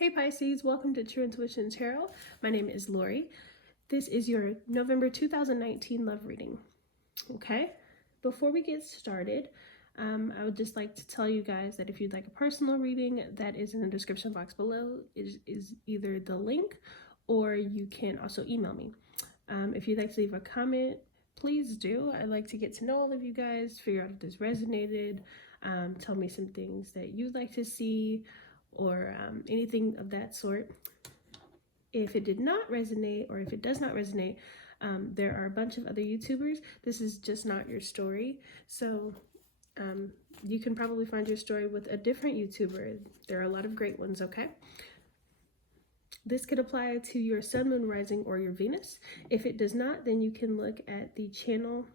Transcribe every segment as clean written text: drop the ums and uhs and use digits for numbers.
Hey Pisces, welcome to True Intuition Tarot. My name is Lori. This is your November 2019 love reading. Okay, before we get started, I would just like to tell you guys that if you'd like a personal reading, that is in the description box below. It is either the link or you can also email me. If you'd like to leave a comment, please do. I'd like to get to know all of you guys, figure out if this resonated, tell me some things that you'd like to see, or anything of that sort. If it did not resonate, or if it does not resonate, there are a bunch of other YouTubers. This is just not your story. So you can probably find your story with a different YouTuber. There are a lot of great ones, okay? This could apply to your sun, moon, rising, or your Venus. If it does not, then you can look at the channel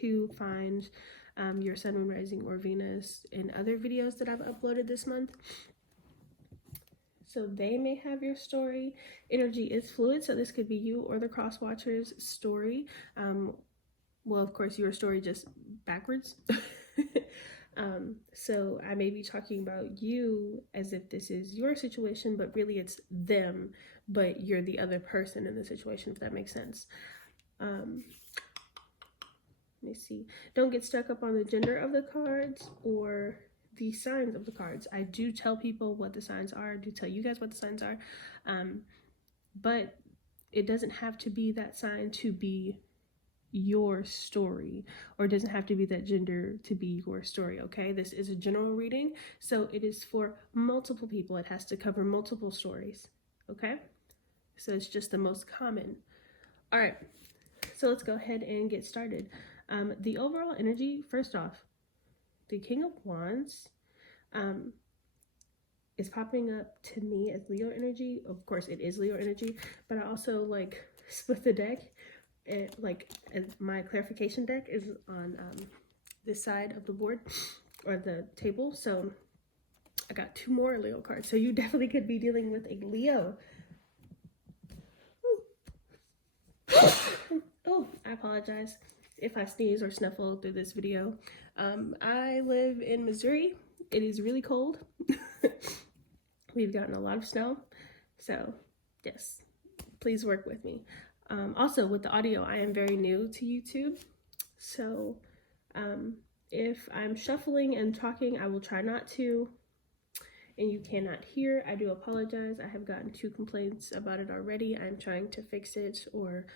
to find your sun, moon, rising, or Venus in other videos that I've uploaded this month. So they may have your story. Energy is fluid, so this could be you or the cross watcher's story. Well, of course, your story just backwards. So I may be talking about you as if this is your situation, but really it's them, but you're the other person in the situation, if that makes sense. Let me see. Don't get stuck up on the gender of the cards or the signs of the cards. I do tell people what the signs are. I do tell you guys what the signs are. But it doesn't have to be that sign to be your story, or it doesn't have to be that gender to be your story, okay? This is a general reading, so it is for multiple people. It has to cover multiple stories, okay? So it's just the most common. All right, so let's go ahead and get started. The overall energy, first off, the King of Wands is popping up to me as Leo energy. Of course, it is Leo energy, but I also like split the deck. And my clarification deck is on this side of the board or the table. So I got two more Leo cards. So you definitely could be dealing with a Leo. Oh, I apologize if I sneeze or sniffle through this video. I live in Missouri. It is really cold. We've gotten a lot of snow. So yes, please work with me. Also with the audio, I am very new to YouTube. So if I'm shuffling and talking, I will try not to, and you cannot hear, I do apologize. I have gotten 2 complaints about it already. I'm trying to fix it or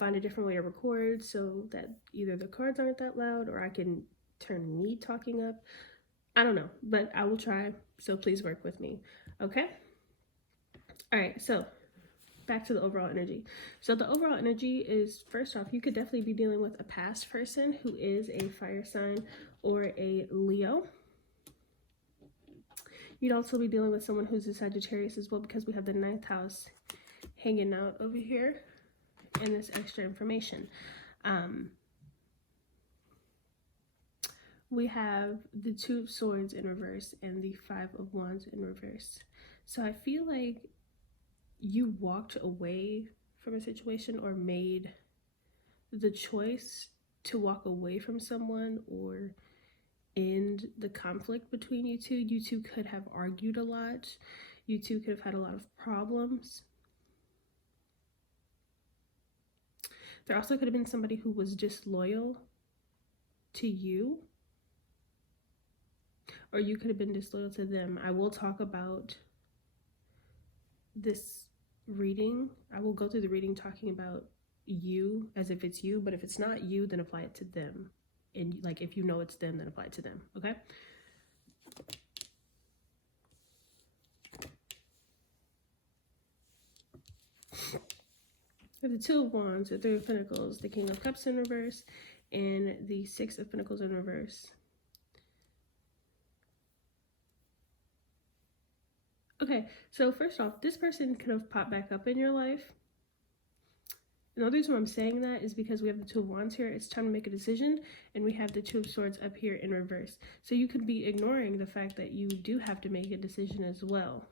find a different way to record so that either the cards aren't that loud or I can turn me talking up. I don't know, but I will try, so please work with me, okay? All right, so back to the overall energy. So the overall energy is, first off, you could definitely be dealing with a past person who is a fire sign or a Leo. You'd also be dealing with someone who's a Sagittarius as well, because we have the 9th house hanging out over here and this extra information. We have the 2 of Swords in reverse and the 5 of Wands in reverse. So I feel like you walked away from a situation or made the choice to walk away from someone or end the conflict between you two. You two could have argued a lot. You two could have had a lot of problems. There also could have been somebody who was disloyal to you, or you could have been disloyal to them. I will talk about this reading. I will go through the reading talking about you as if it's you, but if it's not you, then apply it to them. And like, if you know it's them, then apply it to them, okay? We have the 2 of Wands, the 3 of Pentacles, the King of Cups in reverse, and the 6 of Pentacles in reverse. Okay, so first off, this person could have popped back up in your life. And the reason why I'm saying that is because we have the 2 of Wands here. It's time to make a decision, and we have the 2 of Swords up here in reverse. So you could be ignoring the fact that you do have to make a decision as well,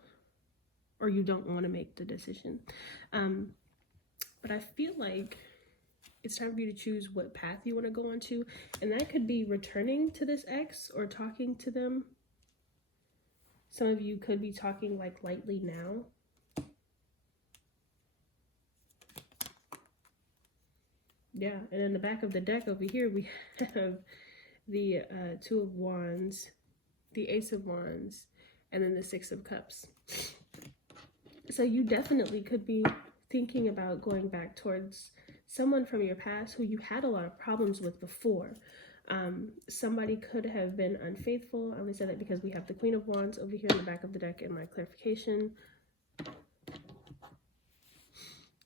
or you don't want to make the decision. But I feel like it's time for you to choose what path you want to go on to, and that could be returning to this ex or talking to them Some of you could be talking like lightly now. Yeah, and in the back of the deck over here, we have the Two of Wands, the Ace of Wands, and then the Six of Cups. So you definitely could be thinking about going back towards someone from your past who you had a lot of problems with before. Somebody could have been unfaithful. I only said that because we have the Queen of Wands over here in the back of the deck in my clarification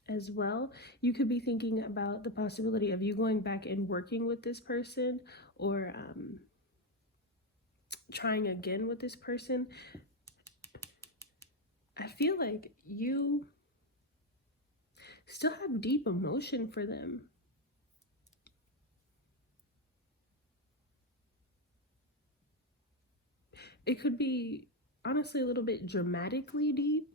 as well. You could be thinking about the possibility of you going back and working with this person, or trying again with this person. I feel like you still have deep emotion for them. It could be honestly a little bit dramatically deep.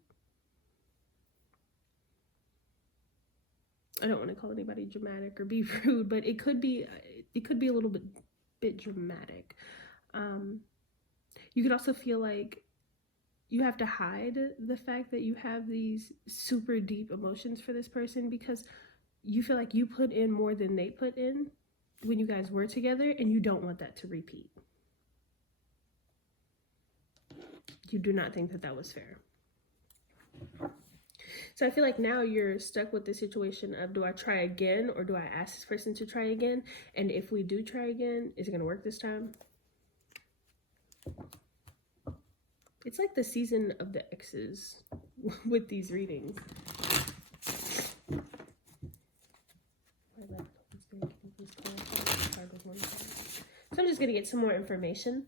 I don't want to call anybody dramatic or be rude, but it could be a little bit dramatic. You could also feel like you have to hide the fact that you have these super deep emotions for this person, because you feel like you put in more than they put in when you guys were together, and you don't want that to repeat. You do not think that that was fair. So I feel like now you're stuck with the situation of, do I try again, or do I ask this person to try again? And if we do try again, is it going to work this time? It's like the season of the exes with these readings. So I'm just going to get some more information.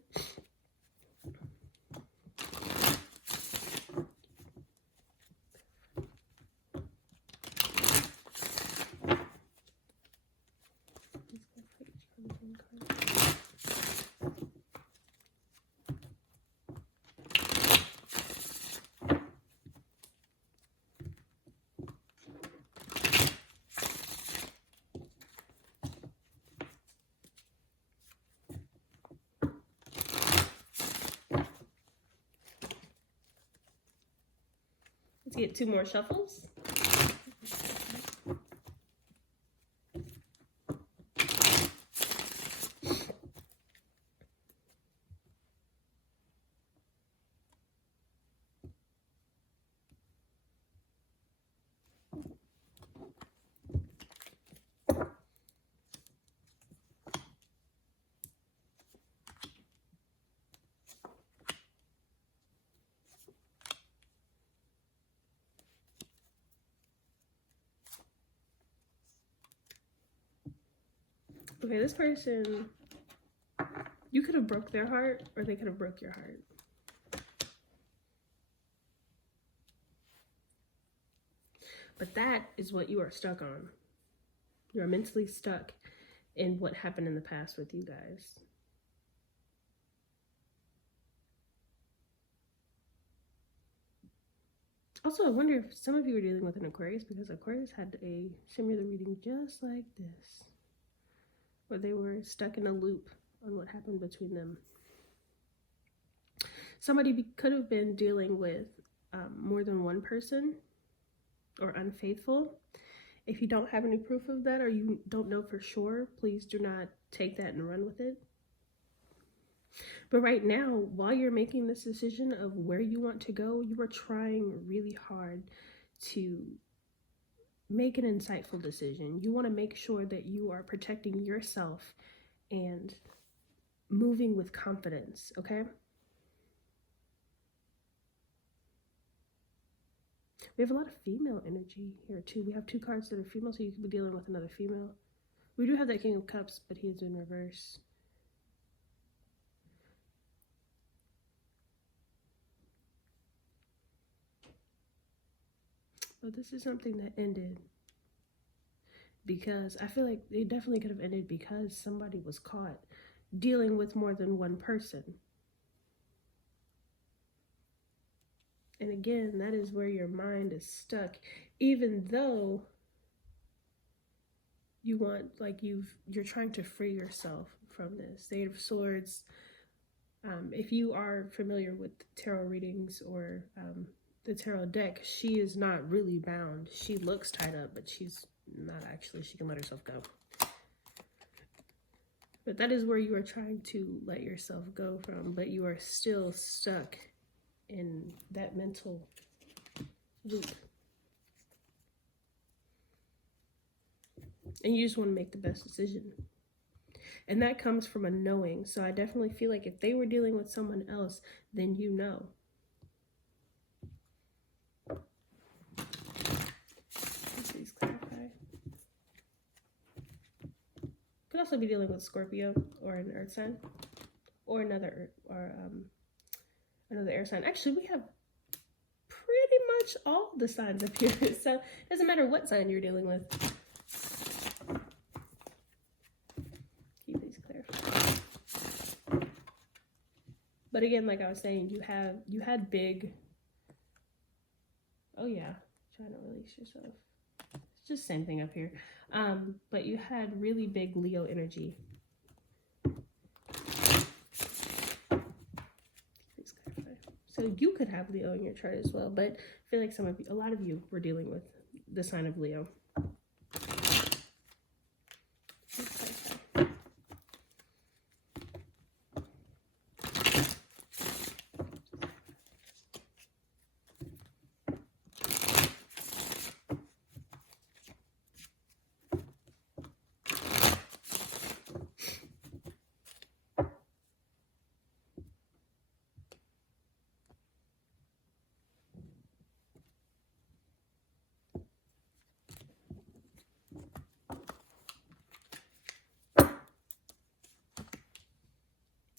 Let's get 2 more shuffles. Okay, this person, you could have broke their heart, or they could have broke your heart. But that is what you are stuck on. You're mentally stuck in what happened in the past with you guys. Also, I wonder if some of you are dealing with an Aquarius, because Aquarius had a similar reading just like this, where they were stuck in a loop on what happened between them. Somebody could have been dealing with more than one person, or unfaithful. If you don't have any proof of that, or you don't know for sure, please do not take that and run with it. But right now, while you're making this decision of where you want to go, you are trying really hard to make an insightful decision. You want to make sure that you are protecting yourself and moving with confidence, okay? We have a lot of female energy here too. We have 2 cards that are female, so you could be dealing with another female. We do have that King of Cups, but he is in reverse. But this is something that ended because I feel like it definitely could have ended because somebody was caught dealing with more than one person. And again, that is where your mind is stuck, even though you want, like, you're trying to free yourself from this. Eight of Swords, If you are familiar with tarot readings or the tarot deck, she is not really bound. She looks tied up, but she's not actually. She can let herself go. But that is where you are trying to let yourself go from, but you are still stuck in that mental loop. And you just want to make the best decision. And that comes from a knowing. So I definitely feel like if they were dealing with someone else, then you know. Please clarify. Could also be dealing with Scorpio or an earth sign or another air sign. Actually, we have pretty much all the signs up here. So it doesn't matter what sign you're dealing with. But again, like I was saying, you had big, oh yeah, trying to release yourself. It's just same thing up here. But you had really big Leo energy. Please clarify. So you could have Leo in your chart as well, but I feel like a lot of you were dealing with the sign of Leo.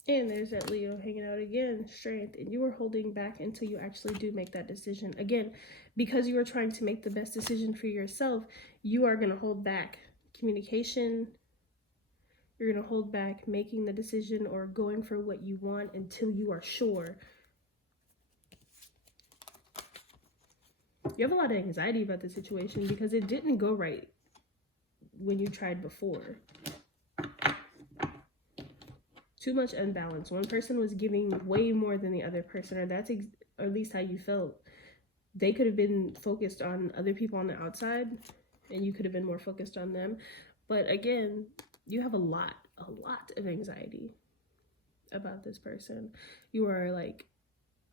And there's that Leo hanging out again, strength. And you are holding back until you actually do make that decision. Again, because you are trying to make the best decision for yourself, you are going to hold back communication. You're going to hold back making the decision or going for what you want until you are sure. You have a lot of anxiety about the situation because it didn't go right when you tried before. Too much unbalance. One person was giving way more than the other person, or that's or at least how you felt. They could have been focused on other people on the outside, and you could have been more focused on them. But again, you have a lot of anxiety about this person. You are like,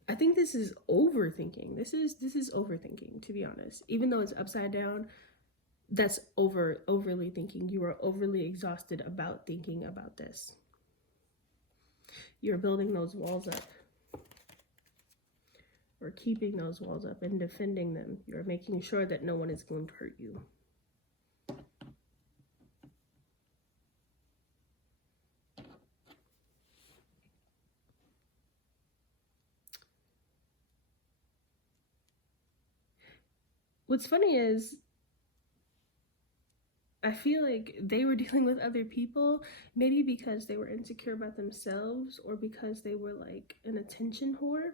I think this is overthinking. This is overthinking, to be honest. Even though it's upside down, that's overly thinking. You are overly exhausted about thinking about this. You're building those walls up, or keeping those walls up and defending them. You're making sure that no one is going to hurt you. What's funny is, I feel like they were dealing with other people, maybe because they were insecure about themselves or because they were like an attention whore.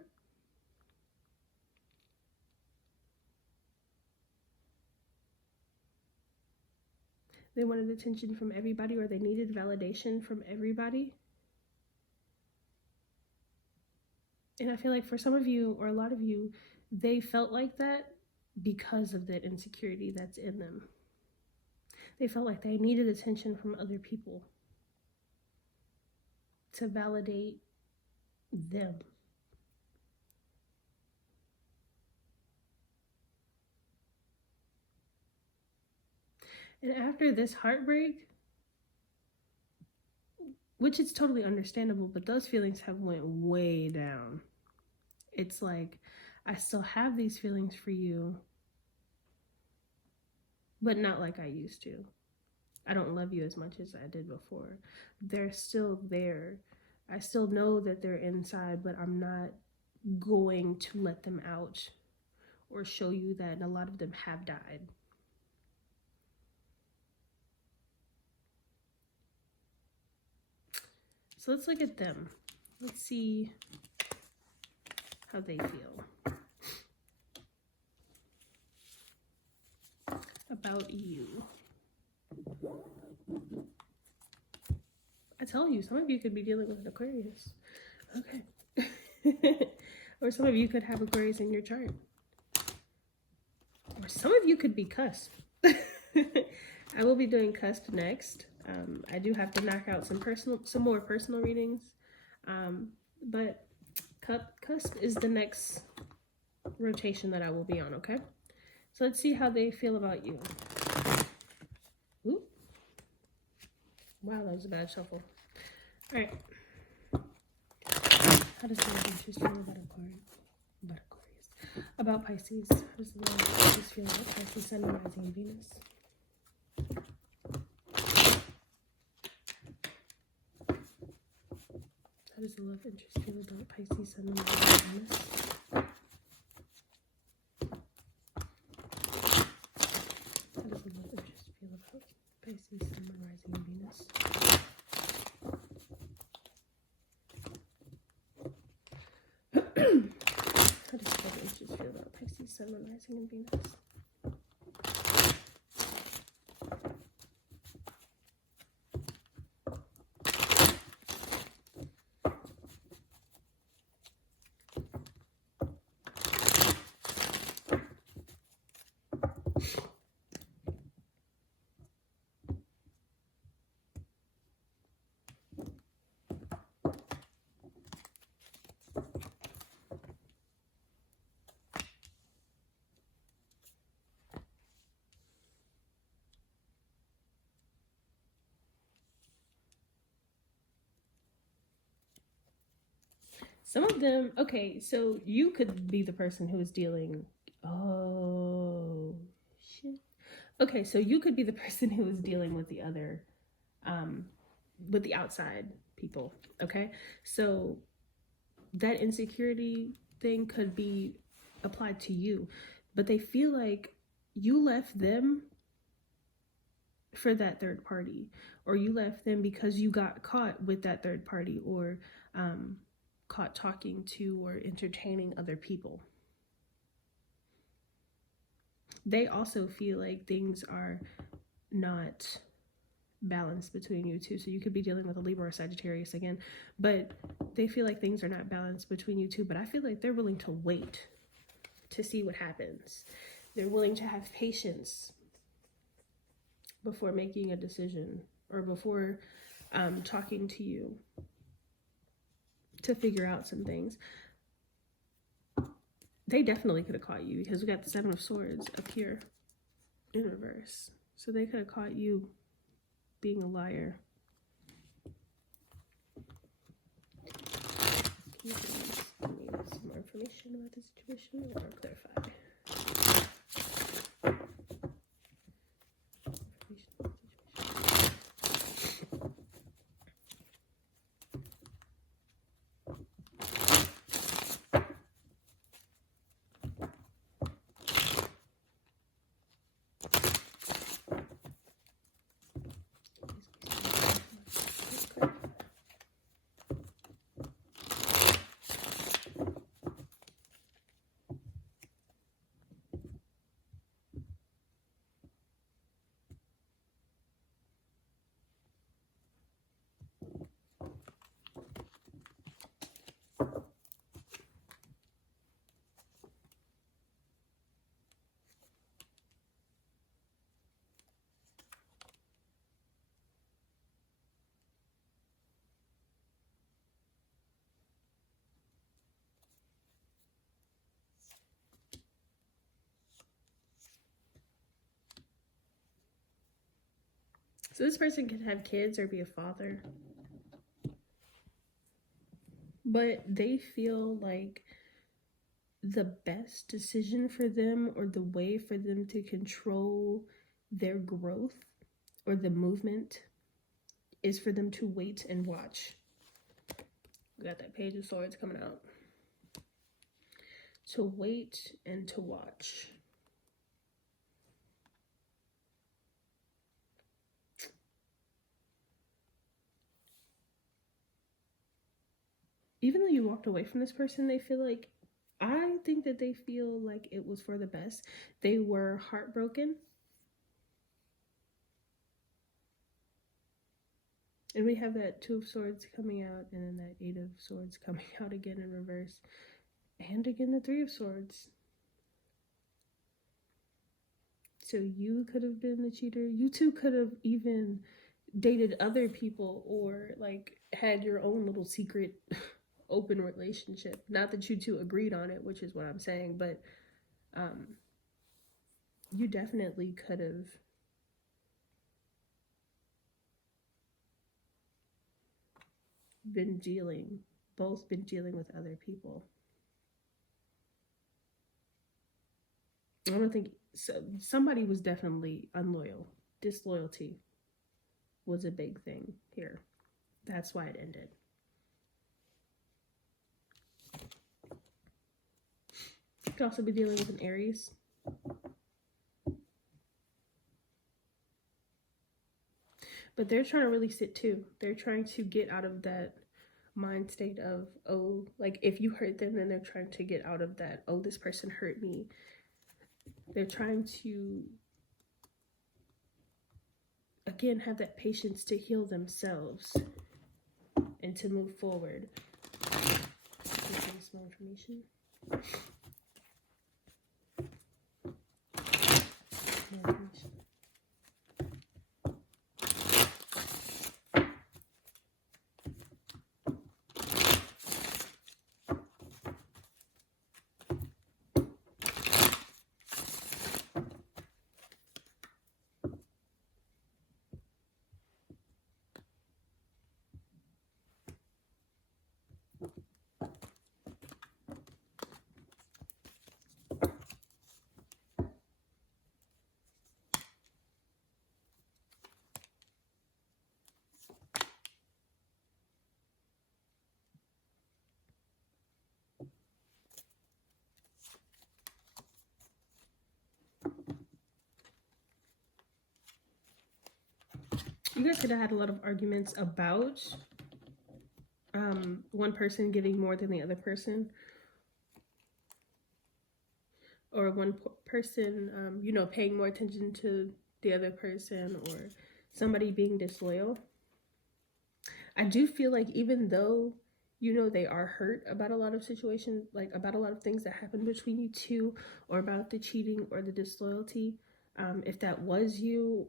They wanted attention from everybody, or they needed validation from everybody. And I feel like for some of you, or a lot of you, they felt like that because of that insecurity that's in them. They felt like they needed attention from other people to validate them. And after this heartbreak, which is totally understandable, but those feelings have went way down. It's like, I still have these feelings for you, but not like I used to. I don't love you as much as I did before. They're still there. I still know that they're inside, but I'm not going to let them out or show you that a lot of them have died. So let's look at them. Let's see how they feel about you. I tell you, some of you could be dealing with an Aquarius. Okay. Or some of you could have Aquarius in your chart. Or some of you could be cusp. I will be doing cusp next. I do have to knock out some more personal readings. But cusp is the next rotation that I will be on, okay? So let's see how they feel about you. Ooh. Wow, that was a bad shuffle. All right. How does the Pisces feel about Aquarius? About Pisces. How does the Pisces feel about Pisces, Sun, Rising, and Venus? How does the love interest feel about Pisces, Sun, Rising, and Venus? How does the love interest feel about Pisces, Sun, Rising, and Venus? How does the love interest feel about Pisces, Sun, Rising, and Venus? Some of them, okay, so you could be the person who is dealing. Oh, shit. Okay, so you could be the person who is dealing with the other, with the outside people, okay? So that insecurity thing could be applied to you, but they feel like you left them for that third party, or you left them because you got caught with that third party, or caught talking to or entertaining other people. They also feel like things are not balanced between you two. So you could be dealing with a Libra or Sagittarius again, but they feel like things are not balanced between you two. But I feel like they're willing to wait to see what happens. They're willing to have patience before making a decision, or before talking to you to figure out some things. They definitely could have caught you, because we got the Seven of Swords up here in reverse. So they could have caught you being a liar. Can you please give me some more information about the situation, or clarify? So this person could have kids or be a father, but they feel like the best decision for them, or the way for them to control their growth or the movement, is for them to wait and watch. We got that Page of Swords coming out. To wait and to watch. Even though you walked away from this person, they feel like, I think that they feel like it was for the best. They were heartbroken. And we have that Two of Swords coming out, and then that Eight of Swords coming out again in reverse. And again, the Three of Swords. So you could have been the cheater. You two could have even dated other people, or like had your own little secret open relationship. Not that you two agreed on it, which is what I'm saying, but you definitely could have both been dealing with other people. I don't think so. Somebody was definitely unloyal. Disloyalty was a big thing here. That's why it ended. You could also be dealing with an Aries. But they're trying to release it too. They're trying to get out of that mind state of, oh, like if you hurt them, then they're trying to get out of that, oh, this person hurt me. They're trying to, again, have that patience to heal themselves and to move forward. Some more information. You guys could have had a lot of arguments about one person getting more than the other person, or one person, you know, paying more attention to the other person, or somebody being disloyal. I do feel like even though, you know, they are hurt about a lot of situations, like about a lot of things that happen between you two, or about the cheating or the disloyalty, if that was you,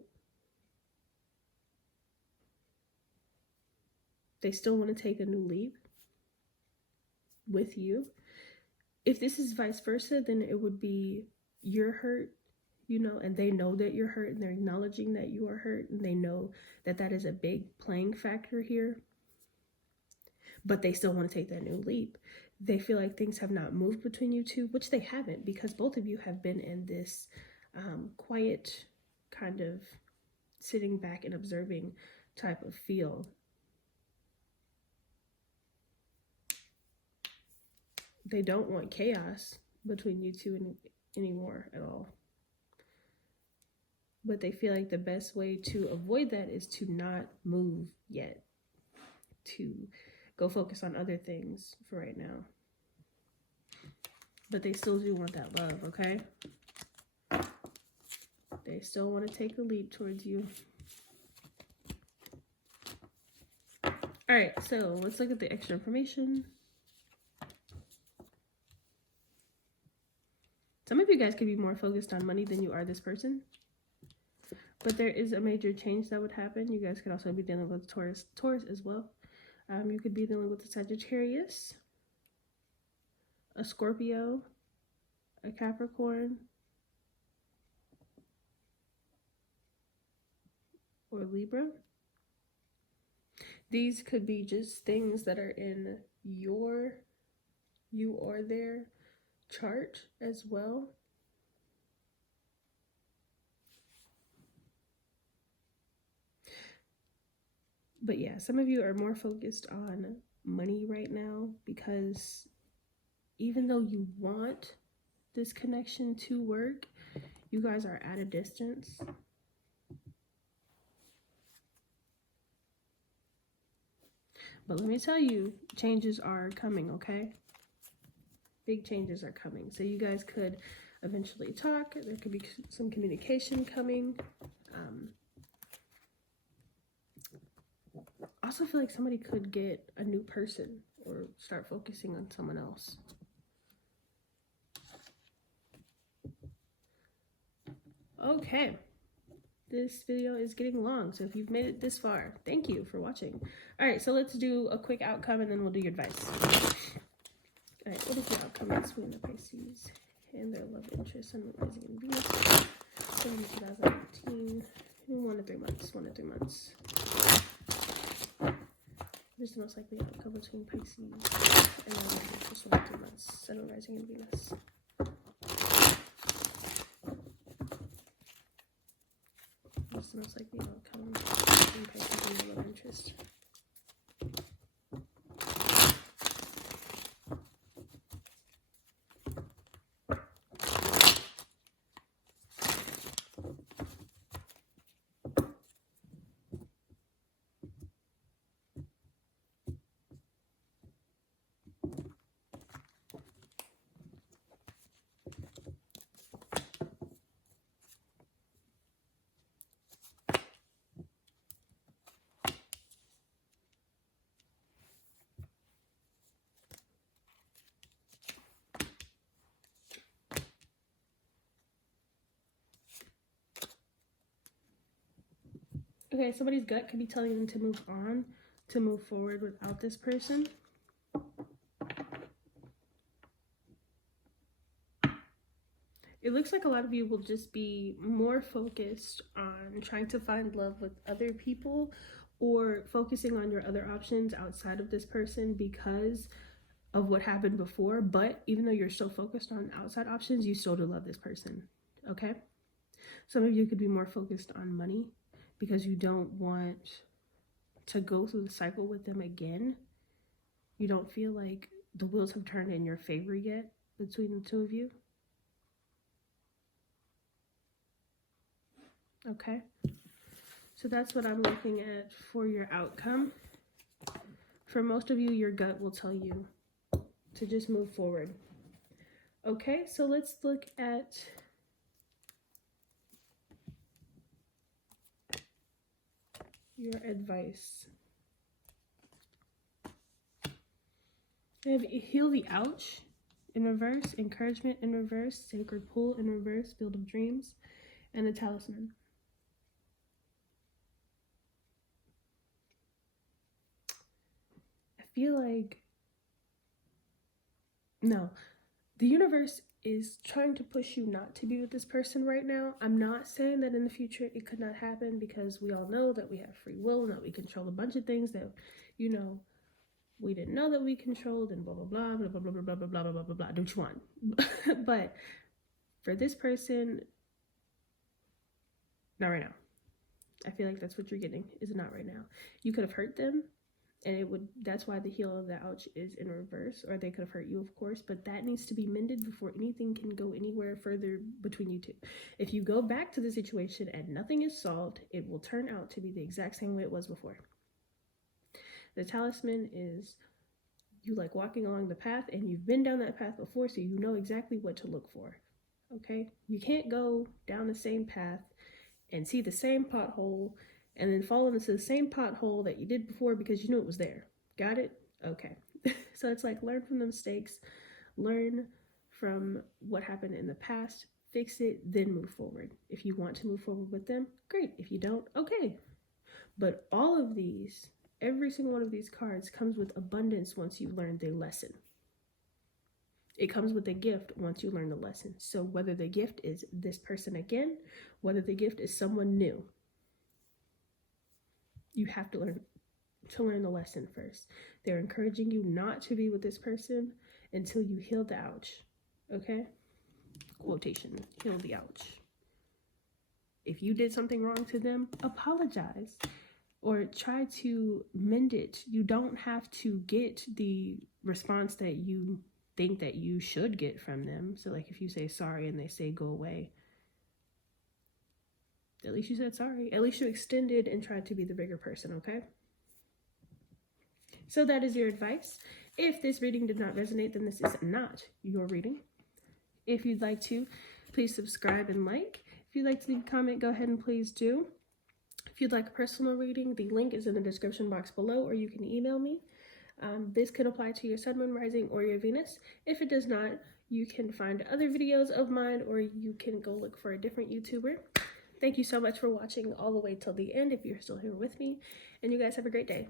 they still want to take a new leap with you. If this is vice versa, then it would be you're hurt, you know, and they know that you're hurt, and they're acknowledging that you are hurt, and they know that that is a big playing factor here. But they still want to take that new leap. They feel like things have not moved between you two, which they haven't, because both of you have been in this quiet kind of sitting back and observing type of feel. They don't want chaos between you two anymore at all. But they feel like the best way to avoid that is to not move yet, to go focus on other things for right now. But they still do want that love, okay? They still want to take a leap towards you. All right, so let's look at the extra information. Some of you guys could be more focused on money than you are this person. But there is a major change that would happen. You guys could also be dealing with Taurus as well. You could be dealing with a Sagittarius, a Scorpio, a Capricorn, or Libra. These could be just things that are in you or their chart as well. But yeah, some of you are more focused on money right now, because even though you want this connection to work, you guys are at a distance. But let me tell you, changes are coming, okay? Big changes are coming. So you guys could eventually talk. There could be some communication coming. also feel like somebody could get a new person or start focusing on someone else. Okay. This video is getting long, so if you've made it this far, thank you for watching. All right, so let's do a quick outcome and then we'll do your advice. All right, what is the outcome between the Pisces and their love interest and rising in Venus? 2019, 1 to 3 months, 1 to 3 months. What is the most likely outcome between Pisces and their love interest 1 to 3 months? Sun rising in Venus. What's the most likely outcome between Pisces and their love interest? Okay, somebody's gut could be telling them to move on, to move forward without this person. It looks like a lot of you will just be more focused on trying to find love with other people or focusing on your other options outside of this person because of what happened before. But even though you're so focused on outside options, you still do love this person, okay? Some of you could be more focused on money because you don't want to go through the cycle with them again. You don't feel like the wheels have turned in your favor yet between the two of you. Okay, so that's what I'm looking at for your outcome. For most of you, your gut will tell you to just move forward. Okay, so let's look at your advice. I have heal the ouch in reverse, encouragement in reverse, sacred pull in reverse, field of dreams, and a talisman. I feel like, no, the universe is trying to push you not to be with this person right now. I'm not saying that in the future it could not happen, because we all know that we have free will and that we control a bunch of things that, you know, we didn't know that we controlled, and blah, blah, blah, blah, blah, blah, blah, blah, blah, blah, blah, blah, blah, don't you want? But for this person, not right now. I feel like that's what you're getting, is not right now. You could have hurt them, and it would, that's why the heel of the ouch is in reverse, or they could have hurt you, of course, but that needs to be mended before anything can go anywhere further between you two. If you go back to the situation and nothing is solved, it will turn out to be the exact same way it was before. The talisman is you like walking along the path, and you've been down that path before, so you know exactly what to look for, okay? You can't go down the same path and see the same pothole and then fall into the same pothole that you did before because you knew it was there. Got it? Okay. So it's like, learn from the mistakes, learn from what happened in the past, fix it, then move forward. If you want to move forward with them, great. If you don't, okay. But all of these, every single one of these cards comes with abundance once you learn the lesson. It comes with a gift once you learn the lesson. So whether the gift is this person again, whether the gift is someone new, you have to learn the lesson first. They're encouraging you not to be with this person until you heal the ouch. Okay? Quotation, heal the ouch. If you did something wrong to them, apologize or try to mend it. You don't have to get the response that you think that you should get from them. So like if you say sorry and they say go away, at least you said sorry. At least you extended and tried to be the bigger person, okay? So that is your advice. If this reading did not resonate, then this is not your reading. If you'd like to, please subscribe and like. If you'd like to leave a comment, go ahead and please do. If If you'd like a personal reading, the link is in the description box below, or you can email me. This could apply to your Sun, Moon, Rising, or your Venus. If it does not, you can find other videos of mine, or you can go look for a different YouTuber. Thank you so much for watching all the way till the end if you're still here with me, and you guys have a great day.